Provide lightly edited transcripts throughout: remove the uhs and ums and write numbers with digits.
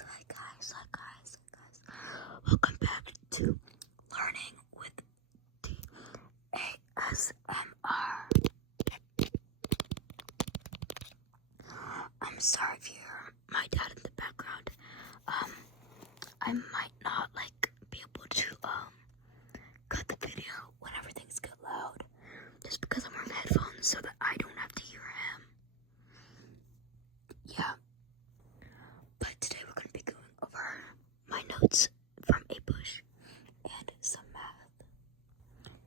guys. Welcome back to Learning with the ASMR. I'm sorry if you hear my dad in the background. I might not be able to cut the video whenever things get loud, just because I'm wearing headphones so that I don't have to hear him. Yeah. But today we're going to be going over my notes from APUSH and some math.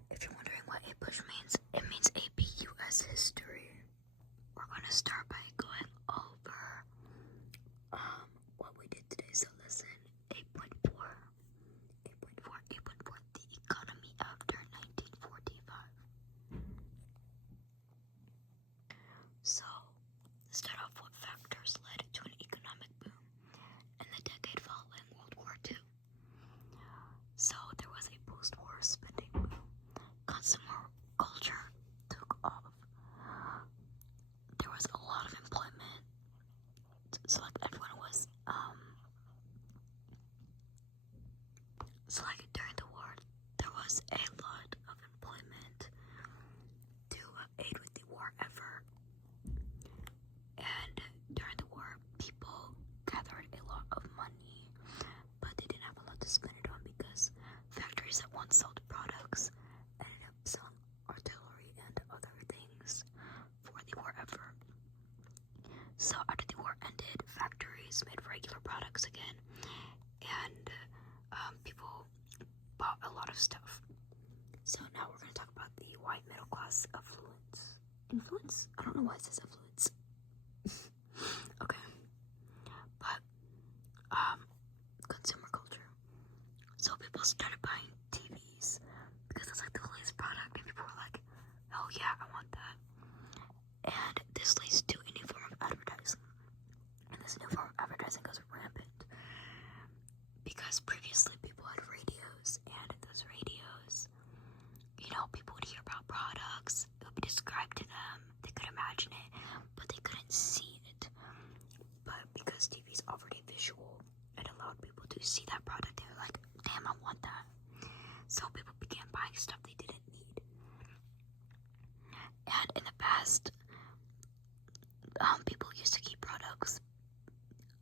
If you're wondering what APUSH means, it means APUS history. We're going to start by going over what we did today. So listen, 8.4, the economy after 1945. So, let's start off what factors led to an economic boom in the decade following World War II. So, there was a post-war spending boom. Consumer culture took off. There was a lot of employment. So, everyone was, during the war, there was a lot of employment to aid with the war effort. And during the war, people gathered a lot of money, but they didn't have a lot to spend it on because factories that once sold products ended up selling artillery and other things for the war effort. So after the war ended, factories made regular products again, and people bought a lot of stuff. So now we're going to talk about the white middle class affluence. Influence? I don't know why it says affluence. Okay. But, consumer culture. So people started buying TVs because it's the latest product, and people were like, oh yeah, I want that. And this leads to a new form of advertising. And this new form of advertising goes rampant. Because previously people had radios, and those radios, people would hear about products, it would be described to them, they could imagine it, but they couldn't see it. But because TVs offered a visual, it allowed people to see that product. They were like, damn, I want that. So people began buying stuff they didn't need. And in the past, people used to keep products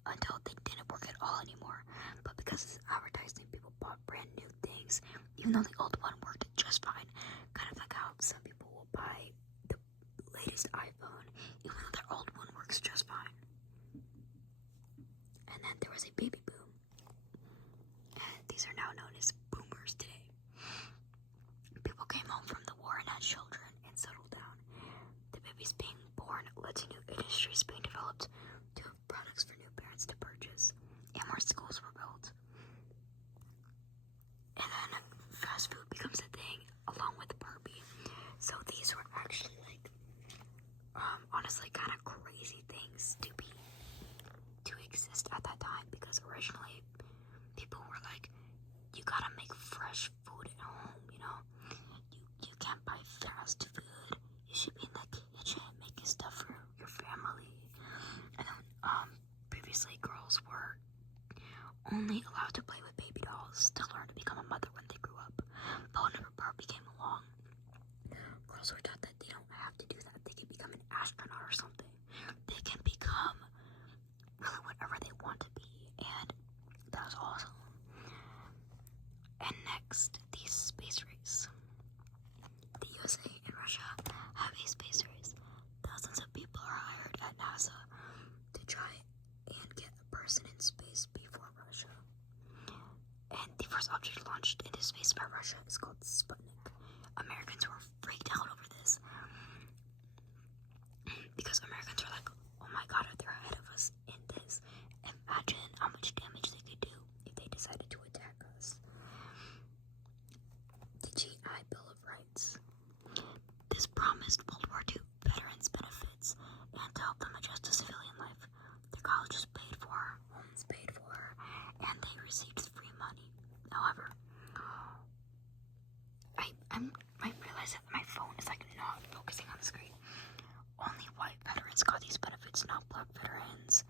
until they didn't work at all anymore. But because it's advertising, people bought brand new things, even though the old one worked just fine. Kind of like how some people will buy the latest iPhone, even though their old one works just fine. And then there was a baby boom. And these are now known as boomers today. People came home from the war and had children and settled down. The babies being born led to new industries being developed to have products for new parents to purchase, and more schools were built. And then fast food becomes a thing along with Barbie. So these were actually honestly kind of crazy things to exist at that time, because originally people were like, you gotta make fresh food at home, you can't buy fast food, you should be in the kitchen making stuff for your family. And then previously girls were only allowed to play with baby dolls to learn to become a mother when they grew up. But whenever Barbie came along, girls were taught that they don't have to do that. They can become an astronaut or something. They can become really whatever they want to be, and that was awesome. And next, the space race. The USA and Russia have a space race. Thousands of people are hired at NASA to try and get a person in space before Russia. And the first object launched into space by Russia is called Sputnik. Americans were freaked out over this, because Americans are like, oh my god, they're ahead of us in this. Imagine how much damage they could do if they decided to attack us. The GI Bill of Rights. This promised World War II veterans benefits and to help them adjust to civilian life. Their colleges paid for, homes paid for, and they received free money. However, I realized that my phone is not focusing on the screen. Only white veterans got these benefits, not black veterans,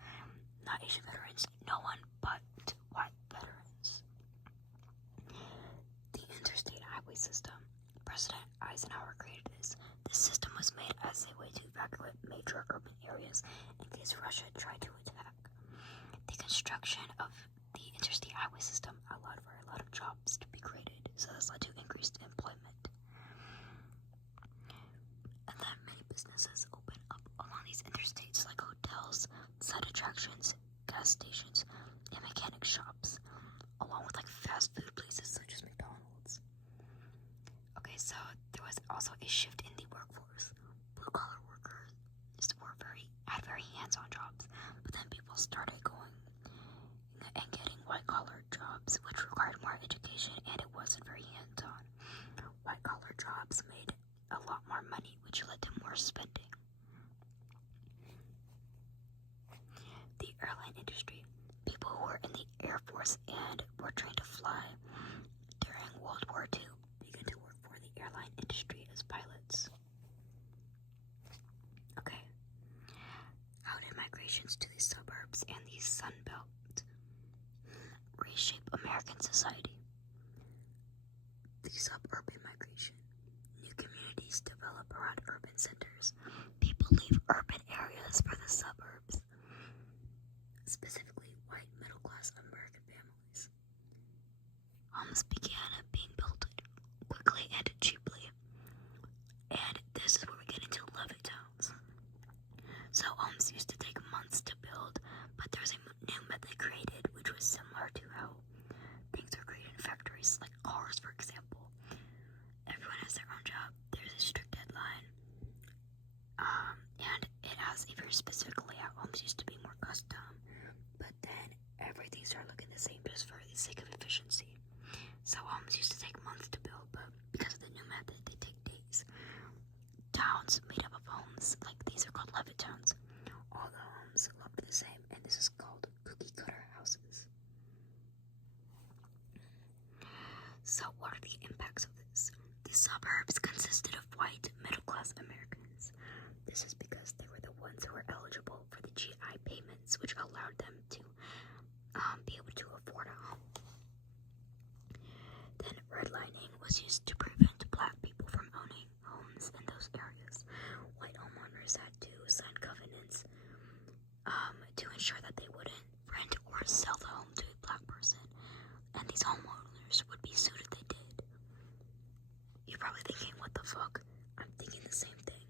not Asian veterans, no one. But system. President Eisenhower created this. This system was made as a way to evacuate major urban areas in case Russia tried to attack. The construction of the interstate highway system allowed for a lot of jobs to be created, so this led to increased employment. And then many businesses opened up along these interstates, like hotels, side attractions, gas stations, and mechanic shops, along with like fast food places such as McDonald's. Okay, so there was also a shift in the workforce. Blue-collar workers had very hands-on jobs, but then people started going and getting white-collar jobs, which required more education, and it wasn't very hands-on. White-collar jobs made a lot more money, which led to more spending. The airline industry. People who were in the Air Force and were trained to fly during World War II began to work for the airline industry as pilots. Okay. How did migrations to the suburbs and the Sun Belt reshape American society? The suburban migration. New communities develop around urban centers. People leave urban areas for the suburbs, specifically white middle-class American families. Homes began being built quickly and cheaply, and this is where we get into levittones. So homes used to take months to build, but there's a new method created which was similar to how things are created in factories, like cars, for example. Everyone has their own job. There's a strict deadline, and it has a very specific layout. Homes used to be more custom, but then everything started looking the same just for the sake of efficiency. So homes used to take months to build, but because of the new method, they take days. Towns made up of homes, like these are called levittones. All the homes look the same, and this is called cookie cutter houses. So what are the impacts of this? The suburbs consisted of white middle-class Americans. This is because they were the ones who were eligible for the GI payments, which allowed them to be able to afford a home. Then redlining was used to prevent black people from owning homes in those areas. White homeowners had to sign covenants to ensure that they wouldn't rent or sell the home to a black person, and these homeowners would be sued if they did. You're probably thinking, what the fuck? I'm thinking the same thing.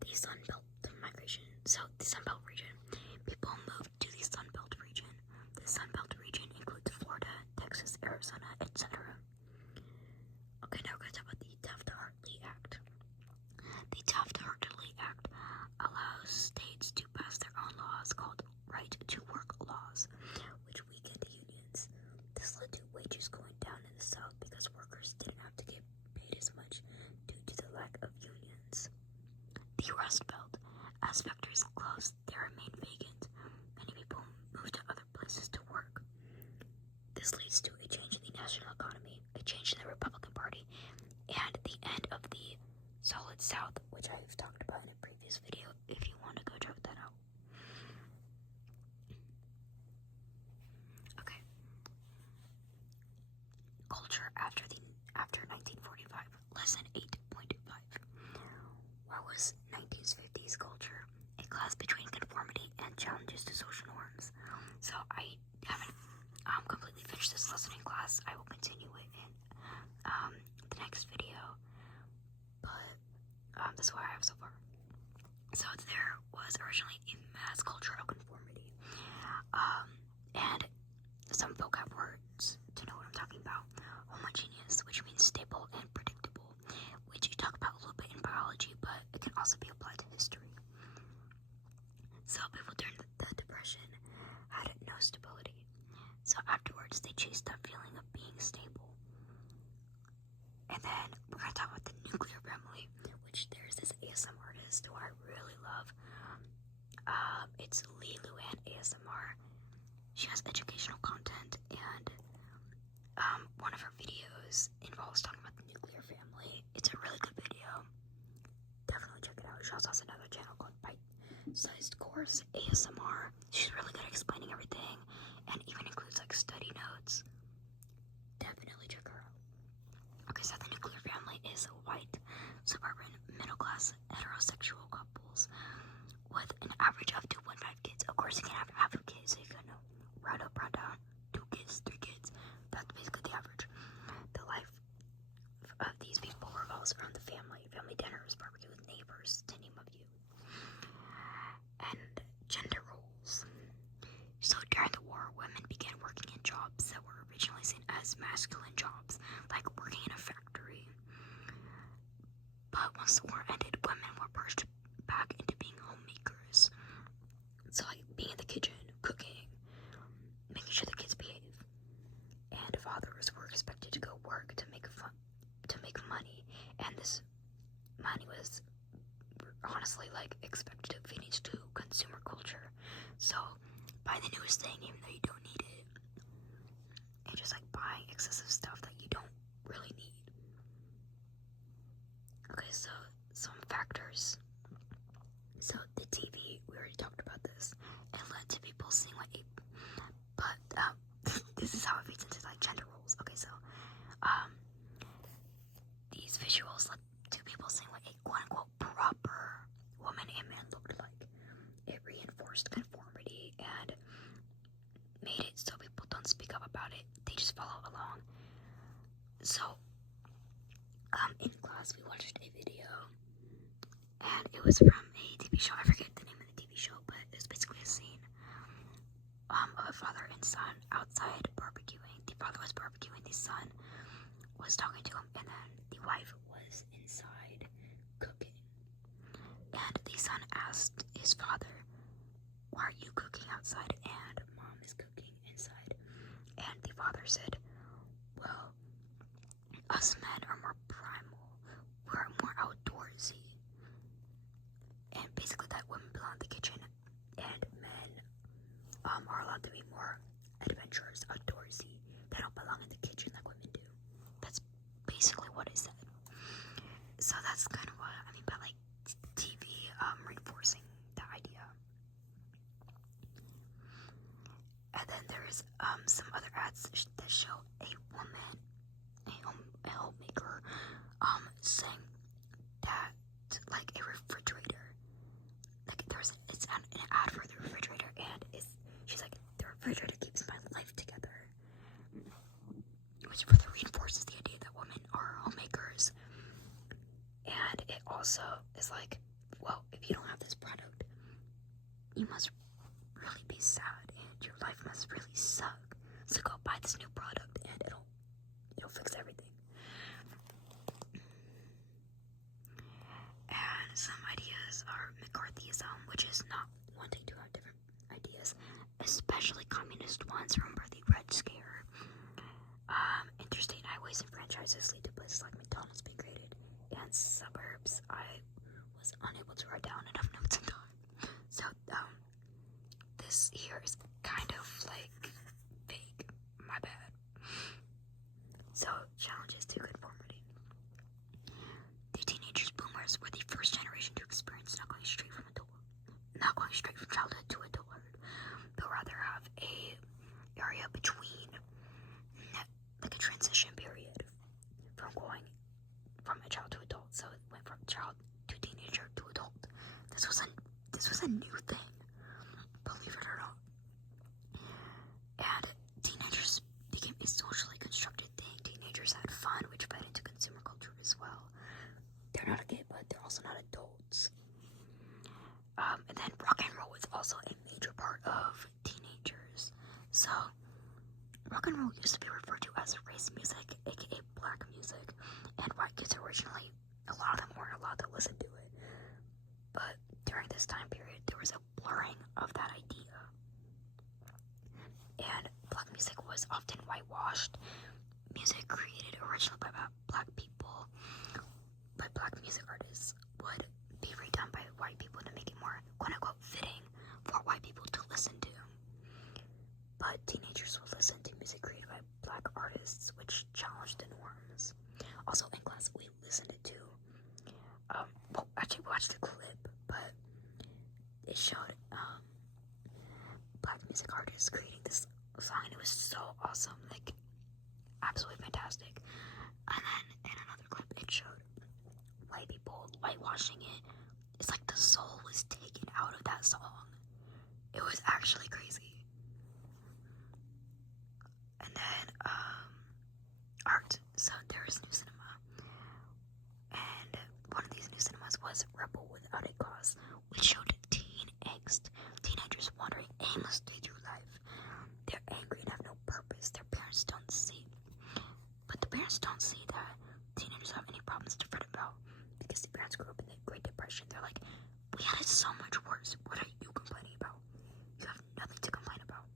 The Sun Belt migration. So the Sun Belt region. People moved to the Sun Belt region. The Sun Belt region includes Florida, Texas, Arizona, etc. Okay, now we're going to talk about the Taft-Hartley Act. The Taft-Hartley Act allows states to pass their own laws called right-to-work laws, which weakened unions. This led to wages going down in the South because workers didn't have to get paid as much due to the lack of unions. The Rust Belt. As factories closed, they remained vacant. Many people moved to other places to work. This leads to a change in the national economy, a change in the Republican Party, and the end of the Solid South, which I've talked about in a previous video if you want to go check that out. Okay. Culture after 1945. Lesson 8.5. What was 1950s culture? A class between conformity and challenges to social norms. So I haven't completely finished this lesson in class. I will continue it in the next video, but that's what I have so far. So there was originally a mass culture of conformity, and some vocab words to know what I'm talking about. Homogeneous, which means stable and predictable, which you talk about a little bit in biology, but it can also be applied to history. So people during the Depression had no stability. So afterwards, they chased that feeling of being stable. And then we're going to talk about the nuclear family, which there's this ASMR artist who I really love. It's Lee Luan ASMR. She has educational content, and one of her videos involves talking about the nuclear family. It's a really good video. Definitely check it out. She also has another channel called Bite-Sized Course ASMR. She's really good at explaining everything, and even includes like study notes. Definitely check her out. Okay, so the nuclear family is white, suburban, middle-class, heterosexual couples with an average of 2.5 kids. Of course, you can have half a kid, so you can round up, round down, 2 kids, 3 kids. That's basically the average. The life of these people revolves around the family dinners, barbecue with neighbors, to name a few. And gender roles. So during the war, women began working in jobs that were originally seen as masculine jobs, like working in a factory. But once the war ended, women were pushed back into being homemakers. So like being in the kitchen, cooking, making sure the kids behave. And fathers were expected to go work to make money, and this money was honestly like expected to feed into consumer culture. So buy the newest thing even though you don't need it, and just like buying excessive stuff that you don't really need. Okay, so some factors. So the TV, we already talked about this. It led to people seeing like this is how it fits into like gender roles. Okay, so these visuals led to people seeing what a quote-unquote proper woman and man looked like. It reinforced conformity and made it so people don't speak up about it. They just follow along. So, in class we watched a video, and it was from a TV show. I forget the name of the TV show, but it was basically a scene of a father and son outside barbecuing. The father was barbecuing, the son was talking to him, and then the wife was inside cooking. And the son asked his father, "Why are you cooking outside and mom is cooking inside?" And the father said, "Well, us men are more primal, we're more outdoorsy, and basically that women belong in the kitchen and men are allowed to be more adventurous, outdoorsy. They don't belong in the kitchen like women do." That's basically what it said. So that's kind of what I mean by like TV reinforcing the idea. And then there's some other ads that show a woman, a homemaker, saying that like a refrigerator, like it's an ad for the refrigerator, and she's like, "The refrigerator keeps my life together," which further reinforces the idea that women are homemakers. And it also is like, well, if you don't have this product, you must really be sad, and your life must really suck. So go buy this new product, and it'll fix everything. And some ideas are McCarthyism, which is not wanting to have different ideas, especially communist ones. Remember the Red Scare? Interstate highways and franchises lead to places like McDonald's being created, and suburbs. I was unable to write down enough notes in time. So, this here is kind of like vague. My bad. So, challenges to conformity. The teenagers, boomers, were the first generation to experience not going straight from childhood to adulthood, but rather have a area between, like a transition period from going from a child to adult. So it went from child to teenager to adult. This was a new thing, believe it or not. And teenagers became a socially constructed thing. Teenagers had fun, which fed into consumer culture as well. They're not a kid, but they're also not adults. And then rock and roll was also a major part of teenagers. So rock and roll used to be referred to as race music, aka black music, and white kids originally, a lot of them weren't allowed to listen to it. But during this time period, there was a blurring of that idea. And black music was often whitewashed. Music created originally by black people, but black music artists would be redone by white people to make it more quote-unquote fitting for white people to listen to. But teenagers would listen to music created by black artists, which challenged the norms. Also in class, we listened to, actually watched the clip, but it showed black music artists creating this song, and it was so awesome, like absolutely fantastic. And then in another clip, it showed white people whitewashing it. It's like the soul was taken out of that song. It was actually crazy. And then art. So there is new cinema, and one of these new cinemas was Rebel Without a Cause, which showed teen angst, teenagers wandering aimlessly through life. They're angry and have no purpose. Their parents don't see. But the parents don't see that teenagers have any problems to fret about, because the parents grew up in the Great Depression. They're like, we had it so much worse. What are you complaining about? You have nothing to complain about.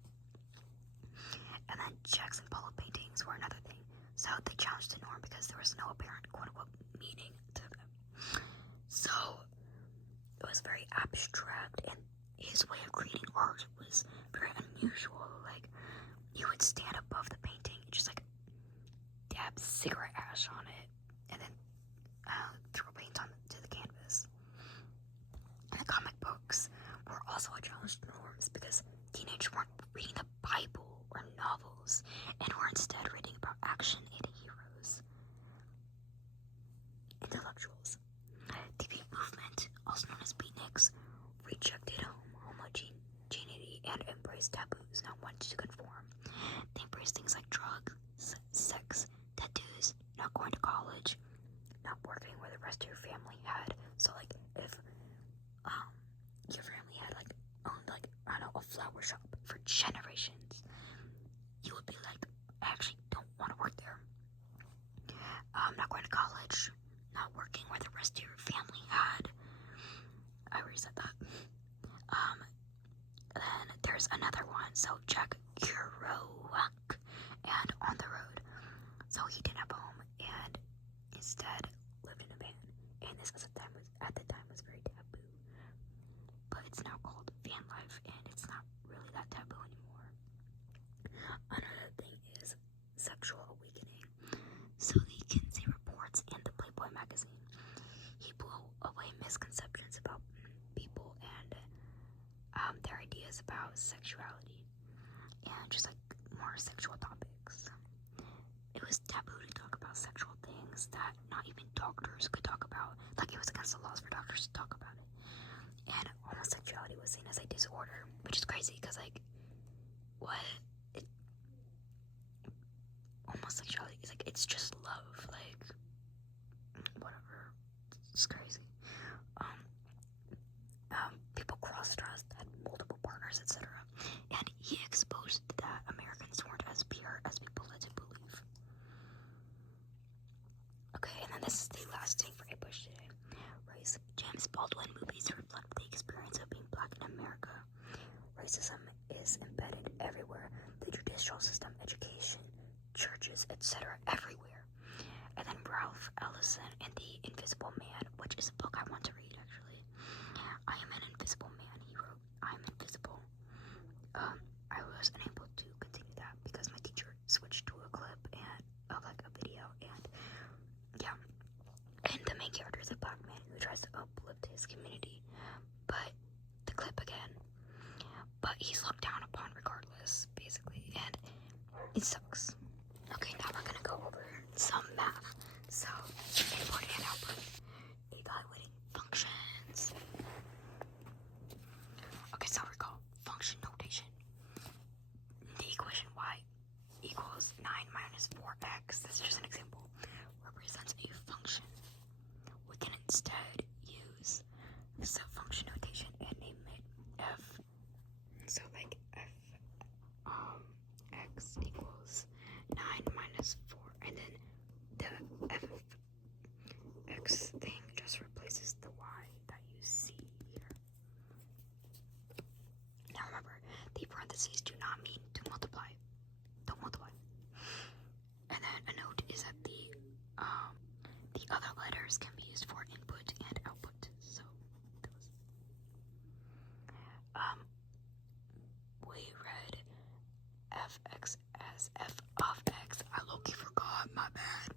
And then Jackson Pollock paintings were another thing. So they challenged the norm because there was no apparent quote-unquote meaning to them. So it was very abstract, and his way of creating art was very unusual. Like, you would stand above the painting and just like dab cigarette ash on it, and then throw paint onto the canvas. And the comic books were also a challenge to norms because teenagers weren't reading the Bible or novels, and were instead reading about action and heroes. Intellectuals. The beat movement, also known as beatniks, rejected homogeneity and embraced taboos, not wanting to conform. They embraced things like drugs, sex, tattoos, not going to college, not working where the rest of your family had. So like if your family had like owned like, I don't know, a flower shop for generations, you would be like, I actually don't want to work there. Not going to college, not working where the rest of your family had. I already said that. Then there's another one. So Jack Kerouac and On the Road. So he didn't have a home and instead lived in a van. And this was at the time was very taboo. But it's now called van life, and it's not really that taboo anymore. Another thing is sexual awakening. So the Kinsey reports in the Playboy magazine, he blew away misconceptions about people and their ideas about sexuality and just like more sexual topics. It was taboo to talk about sexual things that not even doctors could talk about. Like, it was against the laws for doctors to talk about it. And homosexuality was seen as a disorder, which is crazy because, like, what? Homosexuality is like, it's just love. Like, whatever. It's crazy. People cross-dressed, had multiple partners, etc. And he exposed that Americans weren't as pure as people led to believe. Okay, and then this is the last thing for A Push today. Race. James Baldwin movies reflect the experience of being black in America. Racism is embedded everywhere. The judicial system, education, churches, etc. everywhere. And then Ralph Ellison and The Invisible Man, which is a book I want to read, actually. I am an invisible man, he wrote. I'm invisible. I was unable to continue that because my teacher switched to a clip and of like a video, and yeah. And the main character is a black man who tries to uplift his community, but the clip again. But he's looked down upon regardless, basically, and it sucks. Okay, now we're gonna go over some math. So, input and output, evaluating functions. Okay, so recall function notation. The equation y equals 9 minus 4x, that's just an example, represents a function. We can instead use sub function notation and name it f. So like f x equals 9 minus 4, and then the f x thing just replaces the y that you see here. Now remember, the parentheses do not mean to multiply. Don't multiply. And then a note is that the other letters can be used for input and output. So we read fx as f of x. I low-key forgot, my bad.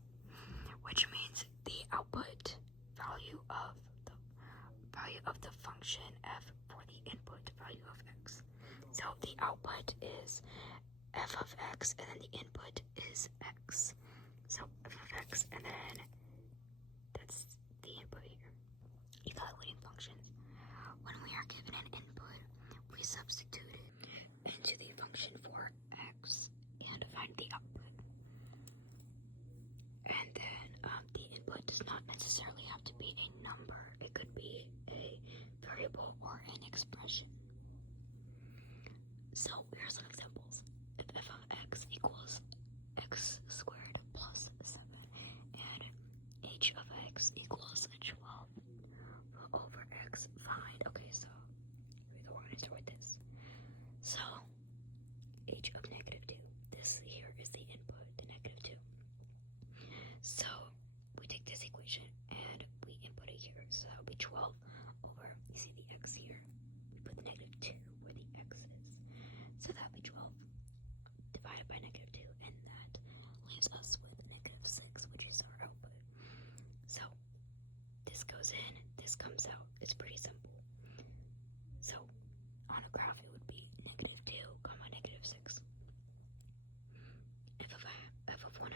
Which means the output value of the function f for the input value of x. So the output is f of x, and then the input is x. So f of x, and then that's the input here. Evaluating functions. When we are given an input, we substitute it into the function for x and find the output. And then the input does not necessarily have to be a number. It could be a variable or an expression. So here are some examples. If f of x equals x squared plus 7 and h of x equals 12 over x, find. Okay, so we're going to write this. So h of negative 2. This here is the input, the negative 2. So we take this equation and we input it here. So that would be 12 over, you see the x here. We put the negative 2 where the x is. So that would be 12 divided by negative 2, and that leaves us with negative 6, which is our output. So this goes in, this comes out. It's pretty simple. So on a graph, it would be negative 2, comma negative 6. F of 1/2.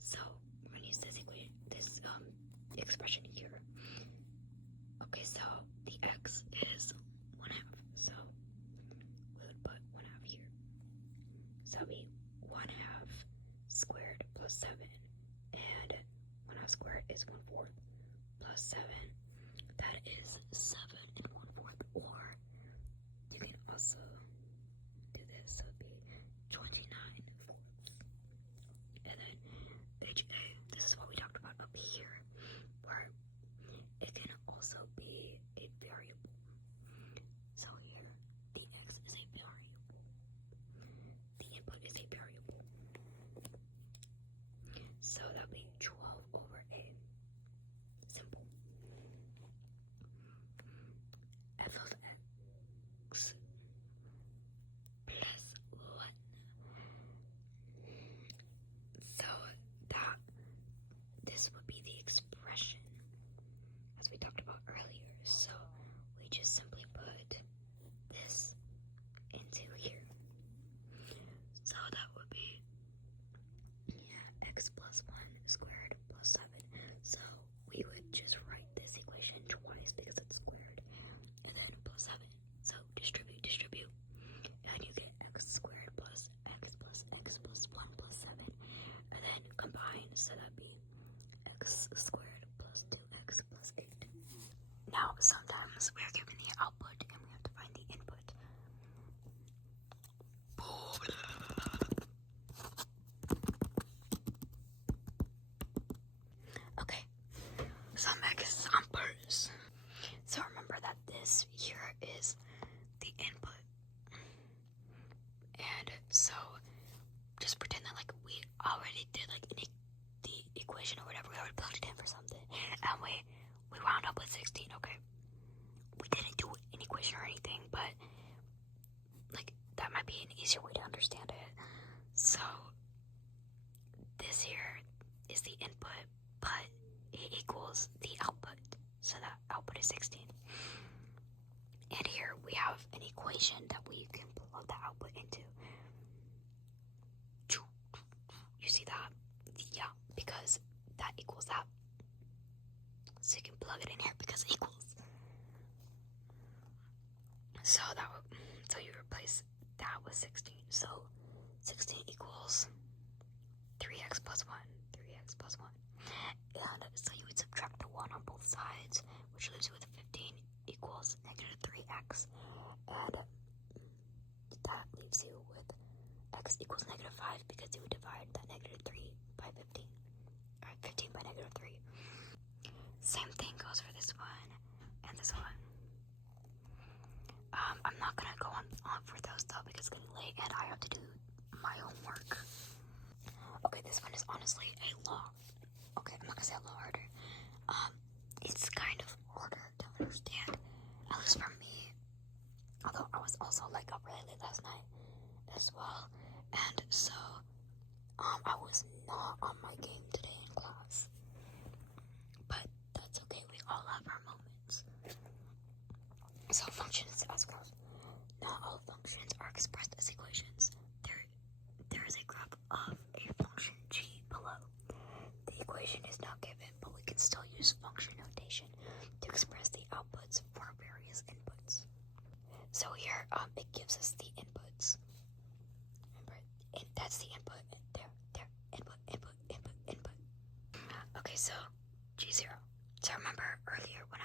So we're going to use this equation, this expression here. Okay, so the x is 1/2. So we would put 1/2 here. So it'd be 1/2 squared plus 7. And 1/2 squared is 1/4 plus 7. That is 7 and 1/4. Or you can also do this. So it'd be 29/4. And then HA, this is what we talked about up here, where it can also be a variable. So here, the x is a variable. The input is a variable. So that'll be 12 over a. Simple. F of x plus 1. So that this would be the expression as we talked about earlier. So we just simply put this into here. So that would be x plus 1 squared plus 7. So we would just write this equation twice because it's squared, and then plus 7. So distribute, and you get x squared plus x plus x plus 1 plus 7, and then combine, so that'd be x squared plus 2x plus 8. Now, sometimes we're given the output and we have to find the input. Okay, some examples. So remember that this here is the input. And so just pretend that like we already did like the equation or whatever, we already plugged it in for something. And we wound up with 16, okay? We didn't do an equation or anything, but like that might be an easier way to understand it. So this here is the input, but it equals the output. So that output is 16. And here we have an equation that we can plug the output into. You see that? Yeah, because that equals that. So you can plug it in here because it equals. So you replace that with 16. So 16 equals 3x plus 1. 3x plus 1. And so you would subtract the 1 on both sides, which leaves you with 15 equals negative 3x. And that leaves you with x equals negative 5 because you would divide that negative 3 by 15. Or 15 by negative 3. Same thing goes for this one and this one. I'm not going to go on for those though because it's getting late and I have to do my homework. Okay, this one is honestly a lot. Okay, I'm not going to say a lot harder. It's kind of harder to understand, at least for me. Although I was also like up really late last night as well. And so, I was not on my game today in class. But that's okay, we all have our moments. So functions as graphs. Not all functions are expressed as equations. There is a graph of a function g below.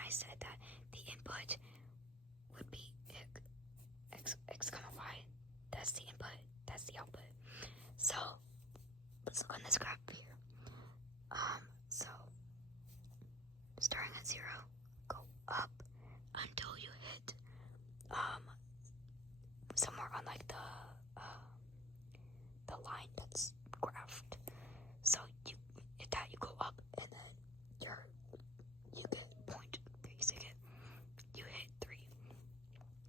I said that the input would be x comma y. That's the input, that's the output. So let's look on this graph here. So starting at 0, go up until you hit somewhere on like the line that's graphed. So you hit that, you go up, and then you get 0.3 you hit 3.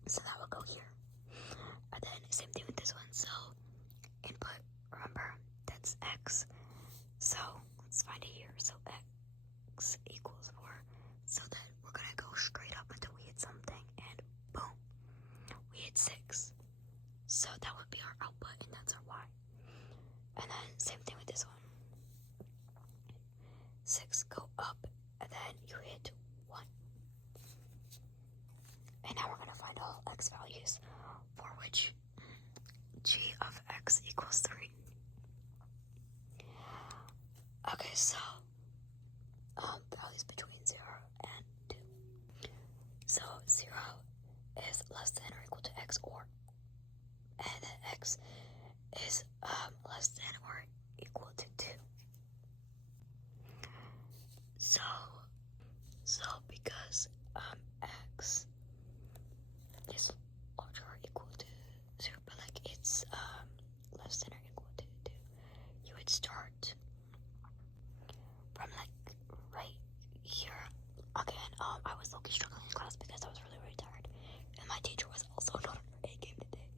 So that will go here. And then same thing with this one. So input, remember, that's x. So let's find it here. So x equals 4. So then we're gonna go straight up until we hit something, and boom, we hit 6. So that would be our output, and that's our y. And then same thing with this one. 6, go up, and then you hit 1. And now we're gonna find all x values for which g of x equals 3. Okay, so values between 0 and 2. So 0 is less than or equal to x, and then x is less than or equal to 2. So because x is larger or equal to 0, but like it's less than or equal to 2, you would start from like right here. Again, I was looking struggling in class because I was really, really tired, and my teacher was also not on her A game today.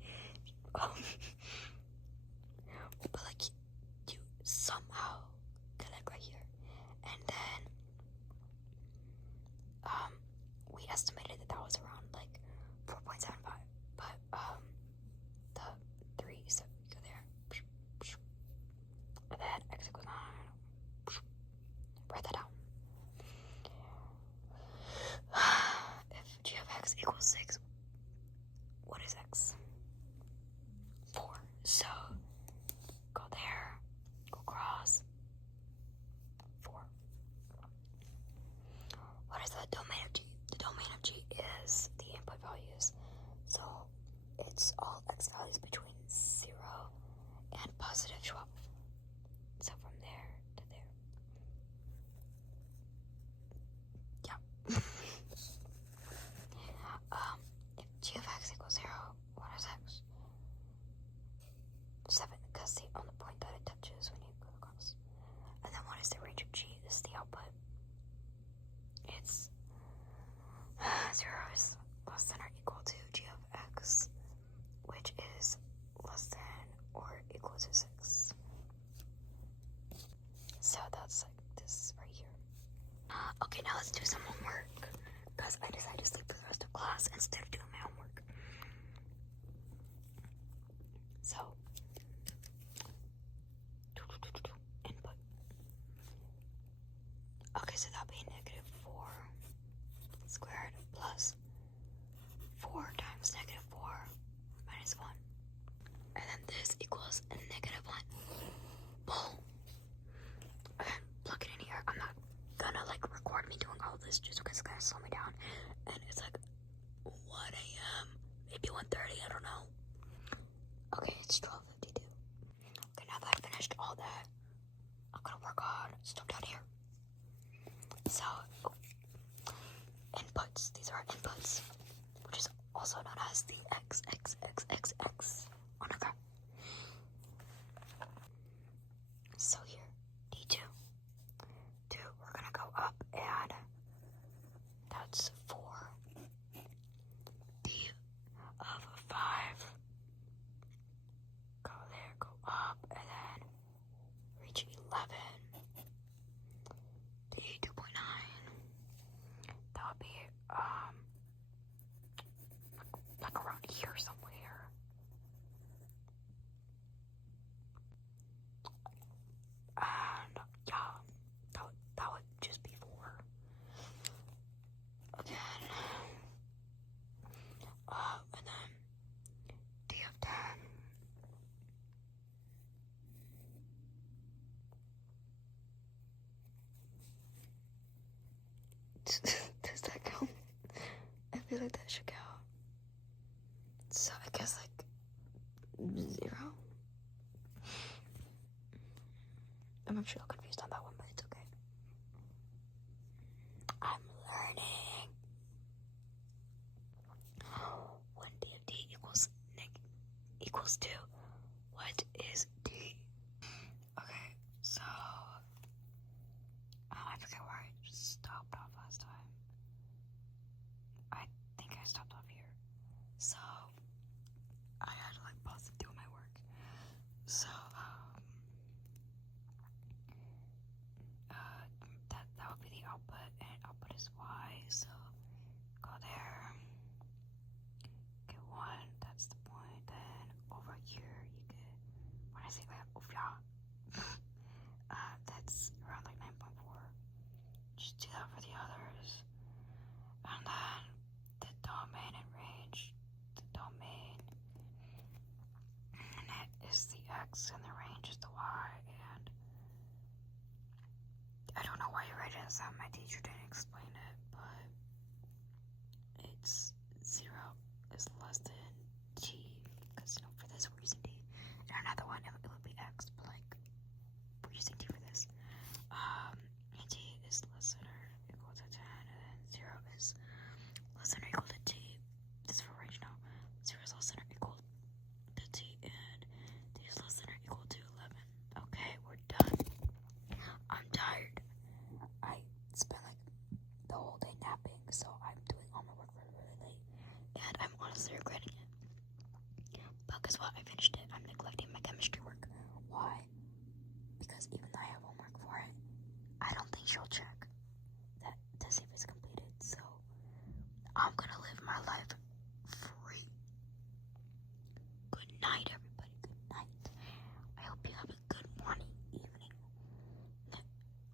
But like you somehow get like right here, and then we estimated that was around like 4.75, but the 3, so we go there, and then x equals 9. Write that down. If g of x equals 6, what is x? 4. So go there, go across, 4. What is the domain of g? The domain of g is the input values. So it's all x values between 0 and positive 12. So from there to there. Yeah. If g of x equals 0, what is x? 7, because the only point that it touches when you go across. And then what is the range of g? This is the output. It's 0 is less than or equal to g of x, which is less than or equal to 6. So that's like this right here. Okay, now let's do some homework, because I decided to sleep for the rest of class instead of doing my homework. So input. Okay, so that'll be negative 4 squared plus 4 times negative 4 minus 1. And then this equals a negative 1. Boom. Okay, plug it in here. I'm not gonna like record me doing all this just because it's gonna slow me down. And it's like 1 a.m. maybe 1:30, I don't know. Okay, it's 12:52. Okay, now that I finished all that, I'm gonna work on stuff down here. So, inputs. These are inputs, which is also known as the x on a graph. So here, D2. We're gonna go up, and that's 4. D of 5. Go there, go up, and then reach 11. D 2.9. That would be like around here somewhere. And yeah, that would just be 4. Again. And then D of 10. feel like that should count. So I guess like 0. I'm actually all confused on that one, but it's okay. I'm learning. When d of d equals 2, what is d? Okay, so I forget where I just stopped off last time. I think I stopped off here. So I had to like pause and do my work. So that would be the output, and output is y. So go there. Get 1. That's the point. Then over here you get. When I say like over that's around like 9.4. Just do that for the others. And then the domain and range. The domain and it is the x and the range is the y. And I don't know why you write it as that. My teacher didn't explain it, but it's 0 is less than t, because for this we're using t. And another one it would be x, but like we're using t for this. And t is less than or equal to 10, and then 0 is less than or equal to t. This is for range now. 0 is less than or equal to t, and t is less than or equal to 11. Okay, we're done. I'm tired. I spent like the whole day napping, so I'm doing all my work really, really late, and I'm honestly regretting it. But guess what? I finished it. I'm neglecting my chemistry work. Why? Because even though I have homework for it, I don't think she'll check that to see if it's completed. So I'm gonna live my life free. Good night, everybody. Good night. I hope you have a good morning, evening,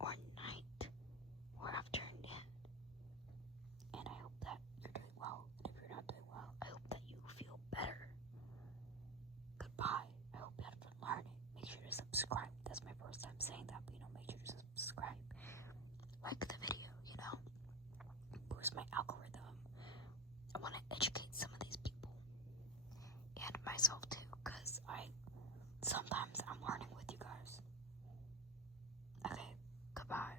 or night, or afternoon. And I hope that you're doing well. And if you're not doing well, I hope that you feel better. Goodbye. I hope you had fun learning. Make sure to subscribe. That's my first time saying that, but make sure to subscribe. Like the video, boost my algorithm. I want to educate some of these people and myself too, because sometimes I'm learning with you guys. Okay, goodbye.